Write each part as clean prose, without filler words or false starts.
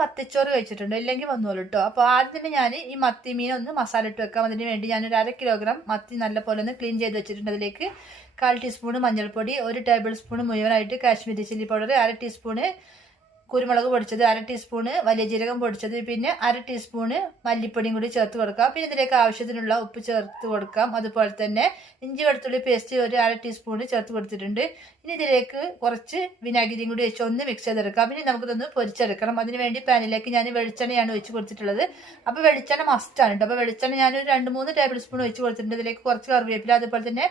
മത്തിച്ചോറ് കഴിച്ചിട്ടുണ്ടോ? ഇല്ലെങ്കിൽ വന്നോളൂ കേട്ടോ. അപ്പോൾ ആദ്യം തന്നെ ഞാൻ ഈ മത്തി മീൻ ഒന്ന് മസാല ഇട്ട് വെക്കാം. അതിന് വേണ്ടി ഞാനൊരു 1/2 കിലോഗ്രാം മത്തി നല്ലപോലെ ഒന്ന് ക്ലീൻ ചെയ്ത് വെച്ചിട്ടുണ്ട്. അതിലേക്ക് 1/4 ടീസ്പൂൺ മഞ്ഞൾപ്പൊടി, 1 ടേബിൾ സ്പൂൺ മുഴുവനായിട്ട് കാശ്മീരി ചില്ലി പൗഡർ, 1/2 ടീസ്പൂണ് കുരുമുളക് പൊടിച്ചത്, 1/2 ടീസ്പൂണ് വലിയ ജീരകം പൊടിച്ചത്, പിന്നെ 1/2 ടീസ്പൂണ് മല്ലിപ്പൊടിയും കൂടി ചേർത്ത് കൊടുക്കാം. പിന്നെ ഇതിലേക്ക് ആവശ്യത്തിനുള്ള ഉപ്പ് ചേർത്ത് കൊടുക്കാം. അതുപോലെ തന്നെ ഇഞ്ചി വെളുത്തുള്ളി പേസ്റ്റ് ഒരു 1/2 ടീസ്പൂണ് ചേർത്ത് കൊടുത്തിട്ടുണ്ട്. ഇനി ഇതിലേക്ക് കുറച്ച് വിനാഗിരിയും കൂടി വെച്ച് ഒന്ന് മിക്സ് ചെയ്തെടുക്കാം. പിന്നെ നമുക്കിതൊന്ന് പൊരിച്ചെടുക്കണം. അതിന് വേണ്ടി പാനിലേക്ക് ഞാൻ വെളിച്ചെണ്ണയാണ് ഒഴിച്ച് കൊടുത്തിട്ടുള്ളത്. അപ്പോൾ വെളിച്ചെണ്ണ മസ്റ്റാണ് കേട്ടോ. അപ്പോൾ വെളിച്ചെണ്ണ ഞാനൊരു 2-3 ടേബിൾ സ്പൂൺ ഒഴിച്ച് കൊടുത്തിട്ടുണ്ട്. ഇതിലേക്ക് കുറച്ച് കറിവേപ്പില, അതുപോലെ തന്നെ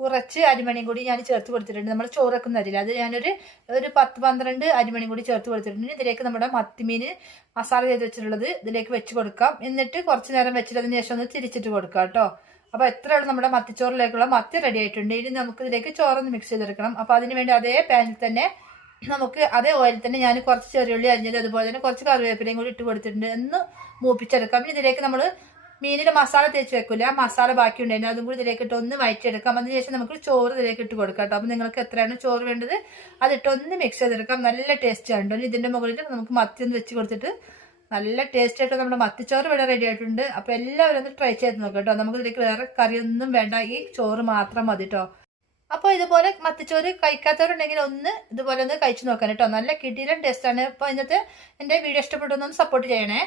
കുറച്ച് അരിമണിയും കൂടി ഞാൻ ചേർത്ത് കൊടുത്തിട്ടുണ്ട്. നമ്മൾ ചോറ് വെക്കുന്ന അരിയില്ല, അത് ഞാനൊരു 10-12 അരിമണിയും കൂടി ചേർത്ത് കൊടുത്തിട്ടുണ്ട്. ഇതിലേക്ക് നമ്മുടെ മത്തിമീൻ മസാല ചെയ്ത് വെച്ചിട്ടുള്ളത് ഇതിലേക്ക് വെച്ച് കൊടുക്കാം. എന്നിട്ട് കുറച്ച് നേരം വെച്ചിട്ട് അതിന് ശേഷം ഒന്ന് തിരിച്ചിട്ട് കൊടുക്കാം കേട്ടോ. അപ്പോൾ എത്രയാണ് നമ്മുടെ മത്തിച്ചോറിലേക്കുള്ള മത്തി റെഡി ആയിട്ടുണ്ട്. ഇനി നമുക്ക് ഇതിലേക്ക് ചോറൊന്ന് മിക്സ് ചെയ്തെടുക്കണം. അപ്പോൾ അതിന് വേണ്ടി അതേ പാനിൽ തന്നെ നമുക്ക് അതേ ഓയിലിൽ തന്നെ ഞാൻ കുറച്ച് ചെറിയുള്ളി അരിഞ്ഞത്, അതുപോലെ തന്നെ കുറച്ച് കറിവേപ്പിലയും കൂടി ഇട്ട് കൊടുത്തിട്ടുണ്ട്. ഒന്ന് മൂപ്പിച്ചെടുക്കാം. പിന്നെ ഇതിലേക്ക് നമ്മൾ മീനിൽ മസാല തേച്ച് വെക്കില്ല, ആ മസാല ബാക്കി ഉണ്ടായിരുന്നു, അതും കൂടി ഇതിലേക്ക് ഇട്ട് ഒന്ന് വഴറ്റിയെടുക്കാം. അതിനുശേഷം നമുക്ക് ചോറ് ഇതിലേക്ക് ഇട്ട് കൊടുക്കാം കേട്ടോ. അപ്പോൾ നിങ്ങൾക്ക് എത്രയാണ് ചോറ് വേണ്ടത് അതിട്ട് ഒന്ന് മിക്സ് ചെയ്തെടുക്കാം. നല്ല ടേസ്റ്റ് ആണ്. ഇതിൻ്റെ മുകളിൽ നമുക്ക് മത്തി ഒന്ന് വെച്ച് കൊടുത്തിട്ട് നല്ല ടേസ്റ്റ് ആയിട്ട് നമ്മുടെ മത്തിച്ചോറ് ഇവിടെ റെഡി ആയിട്ടുണ്ട്. അപ്പോൾ എല്ലാവരും ഒന്ന് ട്രൈ ചെയ്ത് നോക്കാം കേട്ടോ. നമുക്ക് ഇതിലേക്ക് വേറെ കറിയൊന്നും വേണ്ട, ഈ ചോറ് മാത്രം മതി കേട്ടോ. അപ്പോൾ ഇതുപോലെ മത്തിച്ചോറ് കഴിക്കാത്തവരുണ്ടെങ്കിൽ ഒന്ന് ഇതുപോലെ ഒന്ന് കഴിച്ചു നോക്കാൻ കേട്ടോ. നല്ല കിടിലൻ ടേസ്റ്റാണ്. അപ്പോൾ ഇന്നത്തെ എൻ്റെ വീഡിയോ ഇഷ്ടപ്പെട്ടൊന്നും സപ്പോർട്ട് ചെയ്യണേ.